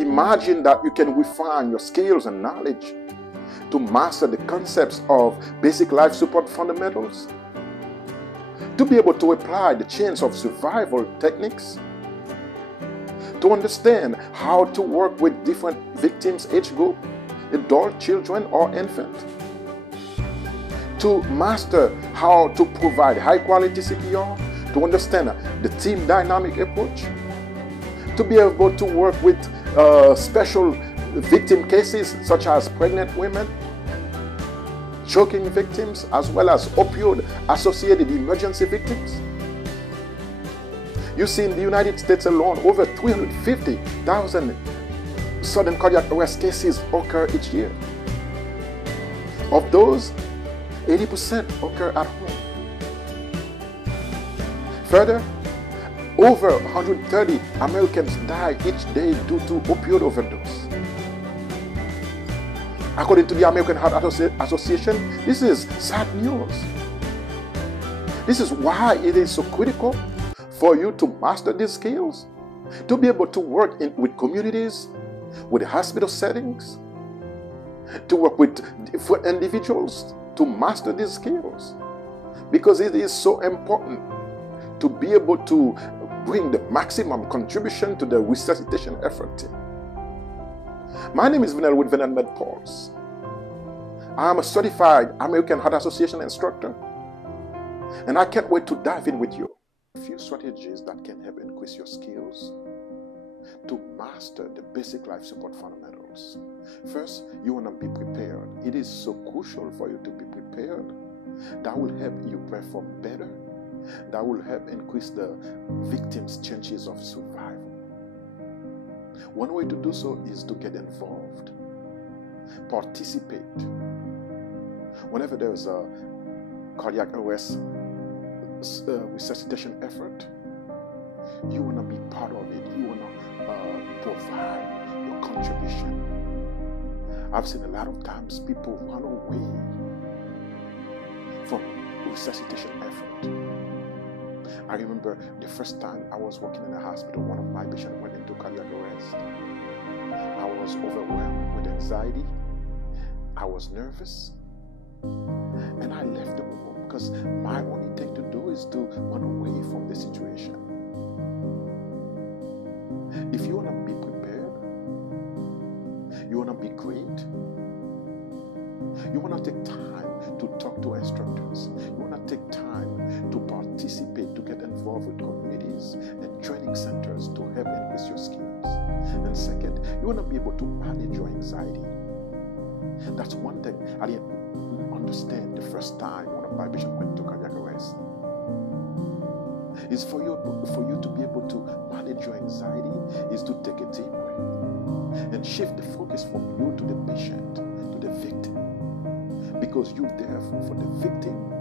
imagine that you can refine your skills and knowledge to master the concepts of basic life support fundamentals, to be able to apply the chains of survival techniques, to understand how to work with different victims age group, adult, children, or infant, to master how to provide high quality CPR, to understand the team dynamic approach, to be able to work with special victim cases such as pregnant women, choking victims, as well as opioid-associated emergency victims. You see, in the United States alone, over 350,000 sudden cardiac arrest cases occur each year. Of those, 80% occur at home. Further, over 130 Americans die each day due to opioid overdose. According to the American Heart Association, this is sad news. This is why it is so critical for you to master these skills, to be able to work with communities, with hospital settings, to work with different individuals to master these skills. Because it is so important to be able to bring the maximum contribution to the resuscitation effort team. My name is Vinel with Vinel Med Pulse. I am a certified American Heart Association instructor, and I can't wait to dive in with you. A few strategies that can help increase your skills to master the basic life support fundamentals. First, you want to be prepared. It is so crucial for you to be prepared. That will help you perform better. That will help increase the victim's chances of survival. One way to do so is to get involved. Participate. Whenever there is a cardiac arrest resuscitation effort, you want to be part of it. You want to provide your contribution. I've seen a lot of times people run away from resuscitation effort. I remember the first time I was working in a hospital, one of my patients went into cardiac arrest. I was overwhelmed with anxiety. I was nervous. And I left the room because my only thing to do is to run away from the situation. If you want to be prepared, you want to be great, you want to take time to talk to instructors, you want to take time to participate, to get involved with communities and training centers to help increase your skills. And second, you want to be able to manage your anxiety. That's one thing I didn't understand the first time one of my patients went to cardiac arrest. Is for you to be able to manage your anxiety is to take a deep breath and shift the focus from you to the patient, to the victim. Because you're there for the victim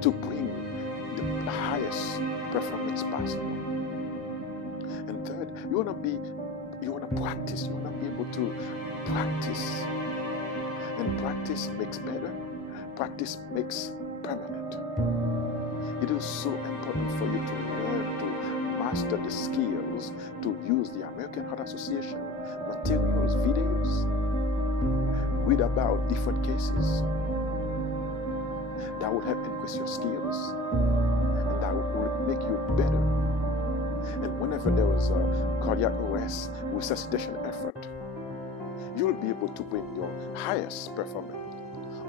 to bring the highest performance possible. And third, you want to practice. You want to be able to practice. And practice makes better. Practice makes permanent. It is so important for you to learn to master the skills to use the American Heart Association materials, videos, read about different cases. That will help increase your skills, and that will make you better. And whenever there is a cardiac arrest resuscitation effort, you'll be able to bring your highest performance.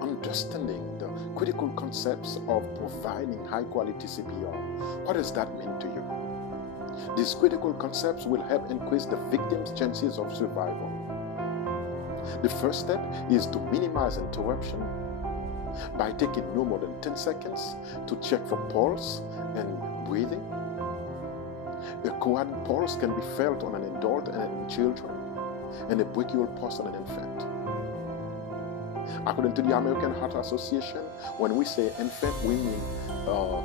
Understanding the critical concepts of providing high-quality CPR. What does that mean to you? These critical concepts will help increase the victim's chances of survival. The first step is to minimize interruption by taking no more than 10 seconds to check for pulse and breathing. A coordinated pulse can be felt on an adult and in children, and a brachial pulse on an infant. According to the American Heart Association, when we say infant, we mean a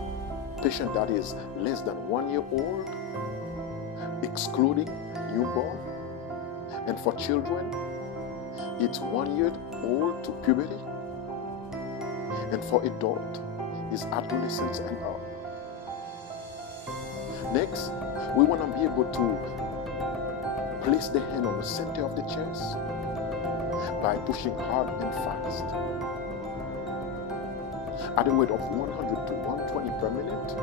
patient that is less than 1 year old, excluding newborn. And for children, it's 1 year old to puberty. And for adult, it's adolescents and up. Next, we want to be able to Place the hand on the center of the chest by pushing hard and fast at a rate of 100 to 120 per minute,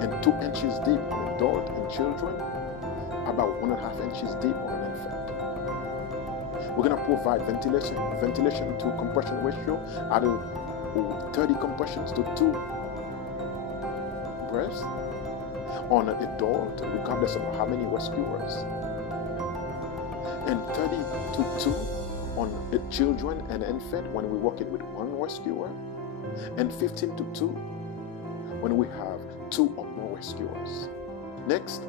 and 2 inches deep on adult and children, about 1.5 inches deep on an infant. We're going to provide ventilation to compression ratio at a 30 compressions to 2 breaths on an adult, regardless of how many rescuers, and 30 to 2 on the children and infant when we're working with 1 rescuer, and 15 to 2 when we have 2 or more rescuers. Next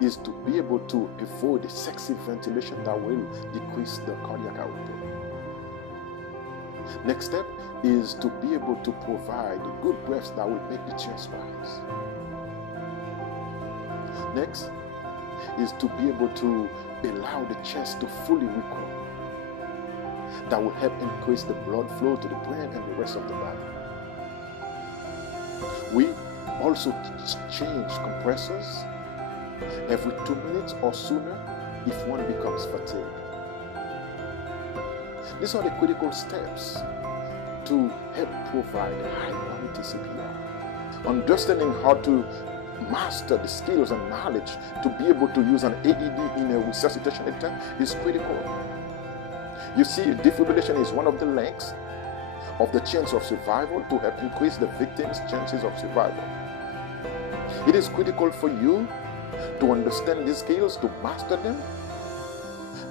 is to be able to avoid excessive ventilation that will decrease the cardiac output. Next step is to be able to provide good breaths that will make the chest rise. Next is to be able to allow the chest to fully recover. That will help increase the blood flow to the brain and the rest of the body. We also change compressors every 2 minutes or sooner if one becomes fatigued. These are the critical steps to help provide high quality CPR. Understanding how to master the skills and knowledge to be able to use an AED in a resuscitation attempt is critical. You see, defibrillation is one of the links of the chance of survival to help increase the victim's chances of survival. It is critical for you to understand these skills, to master them,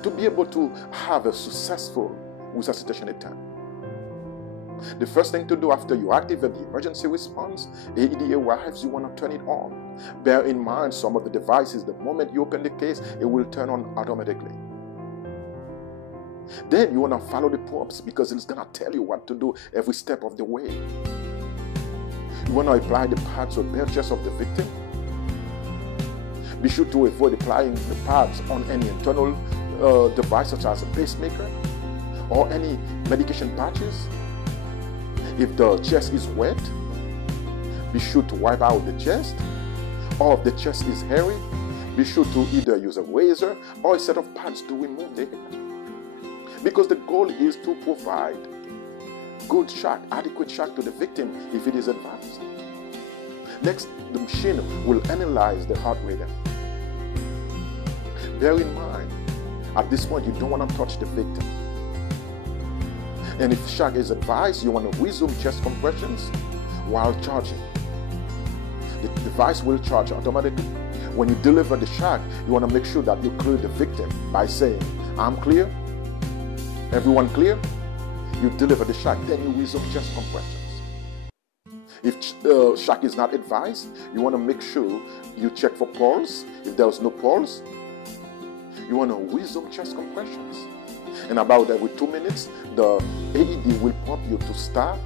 to be able to have a successful resuscitation attempt. The first thing to do after you activate the emergency response, AED arrives, you want to turn it on. Bear in mind some of the devices, the moment you open the case, it will turn on automatically. Then you want to follow the prompts because it's going to tell you what to do every step of the way. You want to apply the pads or bare chest of the victim. Be sure to avoid applying the pads on any internal device such as a pacemaker or any medication patches. If the chest is wet, be sure to wipe out the chest. Or if the chest is hairy, be sure to either use a razor or a set of pads to remove the hair. Because the goal is to provide good shock, adequate shock to the victim if it is advanced. Next, the machine will analyze the heart rhythm. Bear in mind, at this point, you don't want to touch the victim. And if shock is advised, you want to resume chest compressions while charging. The device will charge automatically. When you deliver the shock, you want to make sure that you clear the victim by saying, "I'm clear." Everyone clear? You deliver the shock, then you resume chest compressions. If shock is not advised, you want to make sure you check for pulse. If there's no pulse, you want to resume chest compressions. And about every 2 minutes, the AED will prompt you to stop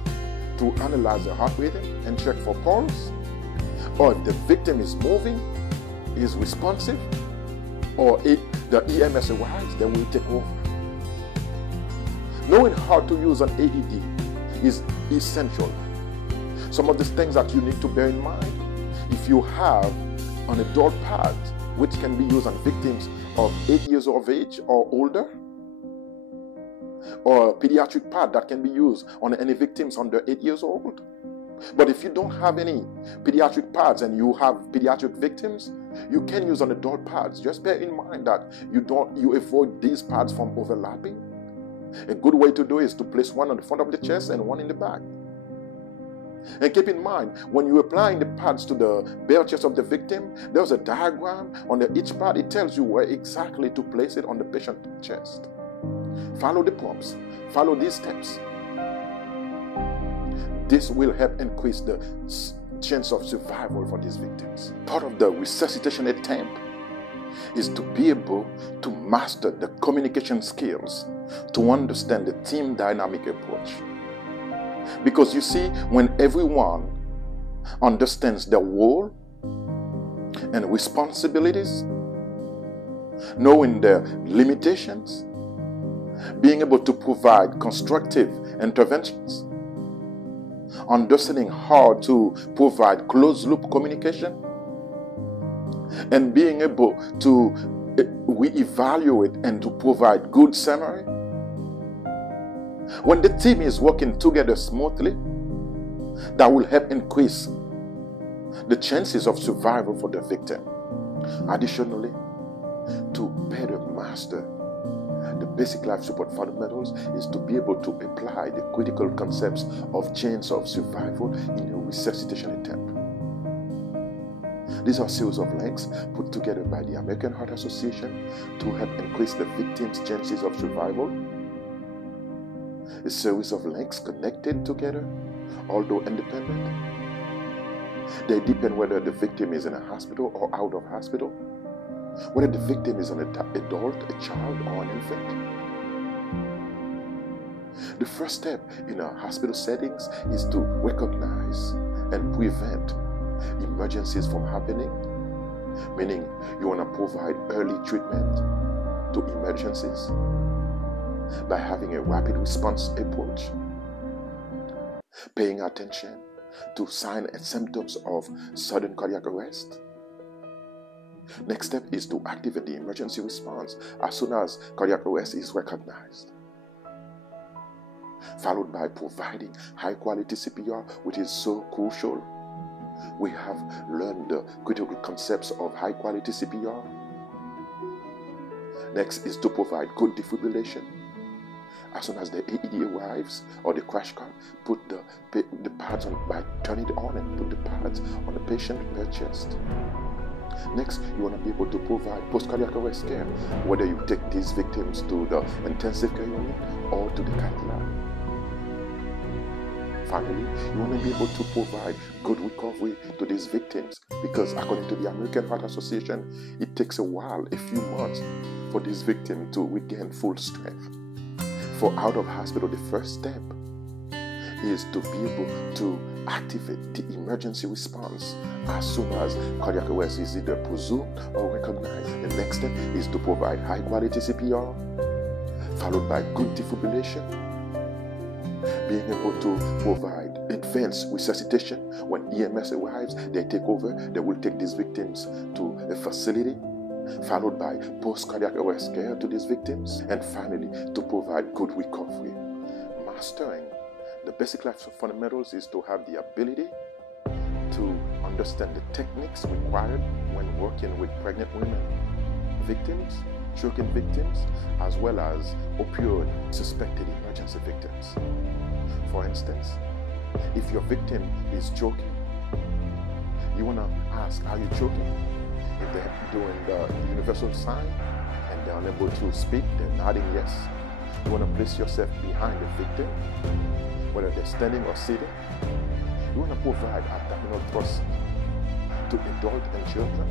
to analyze the heart rhythm and check for pulse. Or if the victim is moving, is responsive, or the EMS arrives, then we'll take over. Knowing how to use an AED is essential. Some of the things that you need to bear in mind, if you have an adult pad, which can be used on victims of 8 years of age or older, or a pediatric pad that can be used on any victims under 8 years old. But if you don't have any pediatric pads and you have pediatric victims, you can use an adult pads. Just bear in mind that you avoid these pads from overlapping. A good way to do it is to place one on the front of the chest and one in the back. And keep in mind, when you're applying the pads to the bare chest of the victim, there's a diagram on each pad. It tells you where exactly to place it on the patient's chest. Follow the prompts. Follow these steps. This will help increase the chance of survival for these victims. Part of the resuscitation attempt is to be able to master the communication skills, to understand the team dynamic approach. Because you see, when everyone understands their role and responsibilities, knowing their limitations, being able to provide constructive interventions, understanding how to provide closed-loop communication, and being able to we evaluate and to provide good summary. When the team is working together smoothly, that will help increase the chances of survival for the victim. Additionally, to better master the basic life support fundamentals is to be able to apply the critical concepts of chains of survival in a resuscitation attempt. These are a series of links put together by the American Heart Association to help increase the victim's chances of survival. A series of links connected together, although independent. They depend whether the victim is in a hospital or out of hospital, whether the victim is an adult, a child, or an infant. The first step in our hospital settings is to recognize and prevent emergencies from happening, meaning you want to provide early treatment to emergencies by having a rapid response approach, paying attention to signs and symptoms of sudden cardiac arrest. Next step is to activate the emergency response as soon as cardiac arrest is recognized, followed by providing high quality CPR, which is so crucial. We have learned the critical concepts of high quality CPR. Next is to provide good defibrillation. As soon as the AED arrives or the crash cart, put the pads on by turning it on and put the pads on the patient per chest. Next, you want to be able to provide post-cardiac arrest care, whether you take these victims to the intensive care unit or to the cath lab. Finally, you want to be able to provide good recovery to these victims because according to the American Heart Association, it takes a while, a few months, for these victims to regain full strength. For out of hospital, the first step is to be able to activate the emergency response as soon as cardiac arrest is either presumed or recognized. The next step is to provide high quality CPR, followed by good defibrillation, being able to provide advanced resuscitation. When EMS arrives, they take over, they will take these victims to a facility, followed by post-cardiac arrest care to these victims, and finally to provide good recovery. Mastering the basic life fundamentals is to have the ability to understand the techniques required when working with pregnant women, victims, choking victims, as well as opioid suspected emergency victims. For instance, if your victim is choking, you want to ask, are you choking? If they're doing the universal sign and they're unable to speak, they're nodding yes. You want to place yourself behind the victim, whether they're standing or sitting. You want to provide abdominal thrust to adults and children.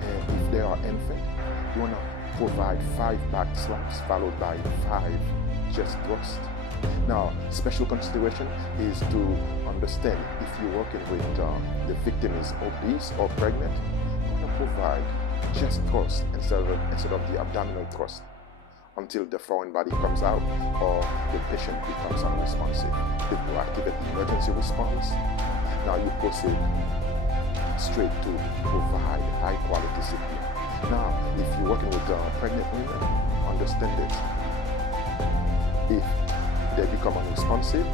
And if they are infant, you want to provide 5 back slaps followed by 5 chest thrusts. Now, special consideration is to understand if you're working with the victim is obese or pregnant, you want to provide chest thrust instead of the abdominal thrust until the foreign body comes out or the patient becomes unresponsive. If you activate the emergency response, now you proceed straight to provide high quality CPR. Now, if you're working with pregnant women, understand this. If they become unresponsive,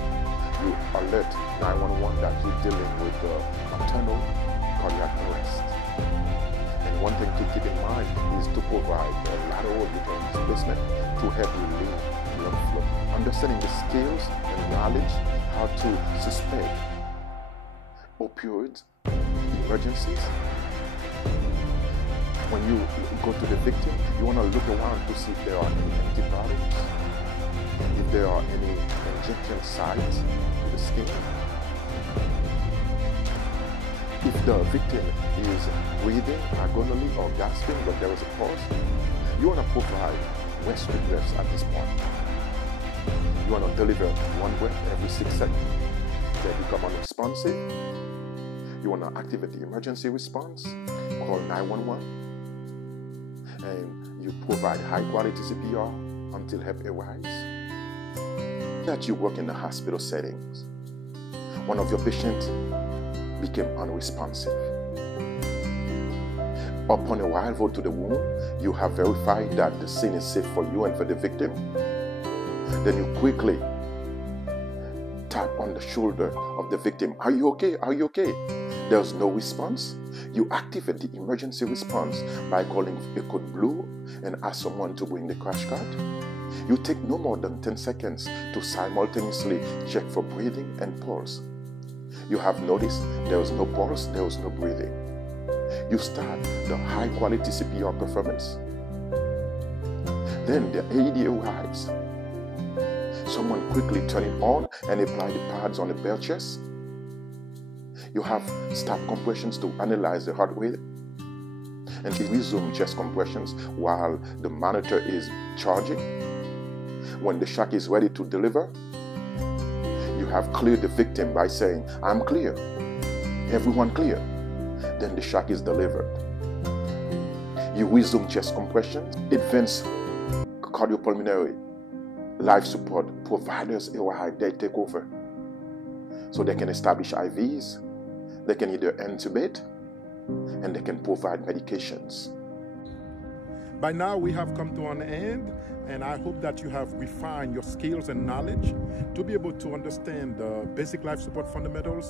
you alert 911 that you're dealing with maternal cardiac arrest. And one thing to keep in mind is to provide a lateral uterine displacement to help relieve blood flow. Understanding the skills and knowledge how to suspect opioid emergencies. When you go to the victim, you want to look around to see if there are any antibiotics, if there are any injection sites to the skin. If the victim is breathing agonally or gasping, but there is a pause, you want to provide respiratory breaths at this point. You want to deliver 1 breath every 6 seconds. They become unresponsive. You want to activate the emergency response, call 911, and you provide high quality CPR until help arrives. That you work in the hospital settings. One of your patients became unresponsive. Upon arrival to the room, you have verified that the scene is safe for you and for the victim. Then you quickly tap on the shoulder of the victim. Are you okay? Are you okay? There's no response. You activate the emergency response by calling a code blue and ask someone to bring the crash cart. You take no more than 10 seconds to simultaneously check for breathing and pulse. You have noticed there is no pulse, there is no breathing. You start the high quality CPR performance. Then the AED arrives. Someone quickly turn it on and apply the pads on the bare chest. You have stop compressions to analyze the heart rate, and you resume chest compressions while the monitor is charging. When the shock is ready to deliver, you have cleared the victim by saying, "I'm clear." Everyone clear. Then the shock is delivered. You resume chest compressions. Advanced cardiopulmonary life support providers arrive. They take over. So they can establish IVs, they can either intubate, and they can provide medications. By now we have come to an end, and I hope that you have refined your skills and knowledge to be able to understand the basic life support fundamentals,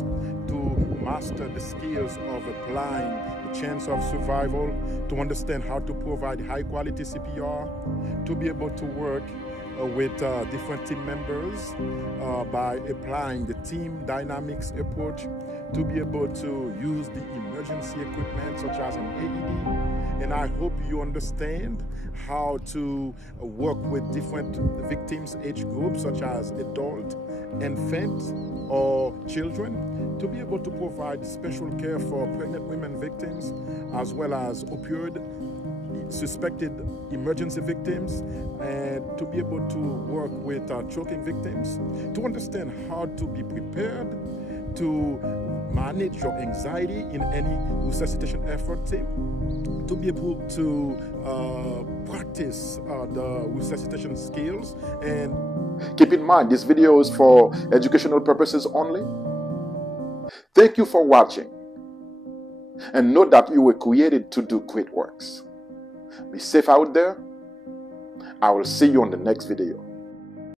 to master the skills of applying the chance of survival, to understand how to provide high quality CPR, to be able to work with different team members by applying the team dynamics approach, to be able to use the emergency equipment such as an AED. And I hope you understand how to work with different victims age groups such as adult, infant, or children, to be able to provide special care for pregnant women victims, as well as opioid suspected emergency victims, and to be able to work with choking victims, to understand how to be prepared to manage your anxiety in any resuscitation effort team, to be able to practice the resuscitation skills. And keep in mind, this video is for educational purposes only. Thank you for watching, and know that you were created to do great works. Be safe out there. I will see you on the next video.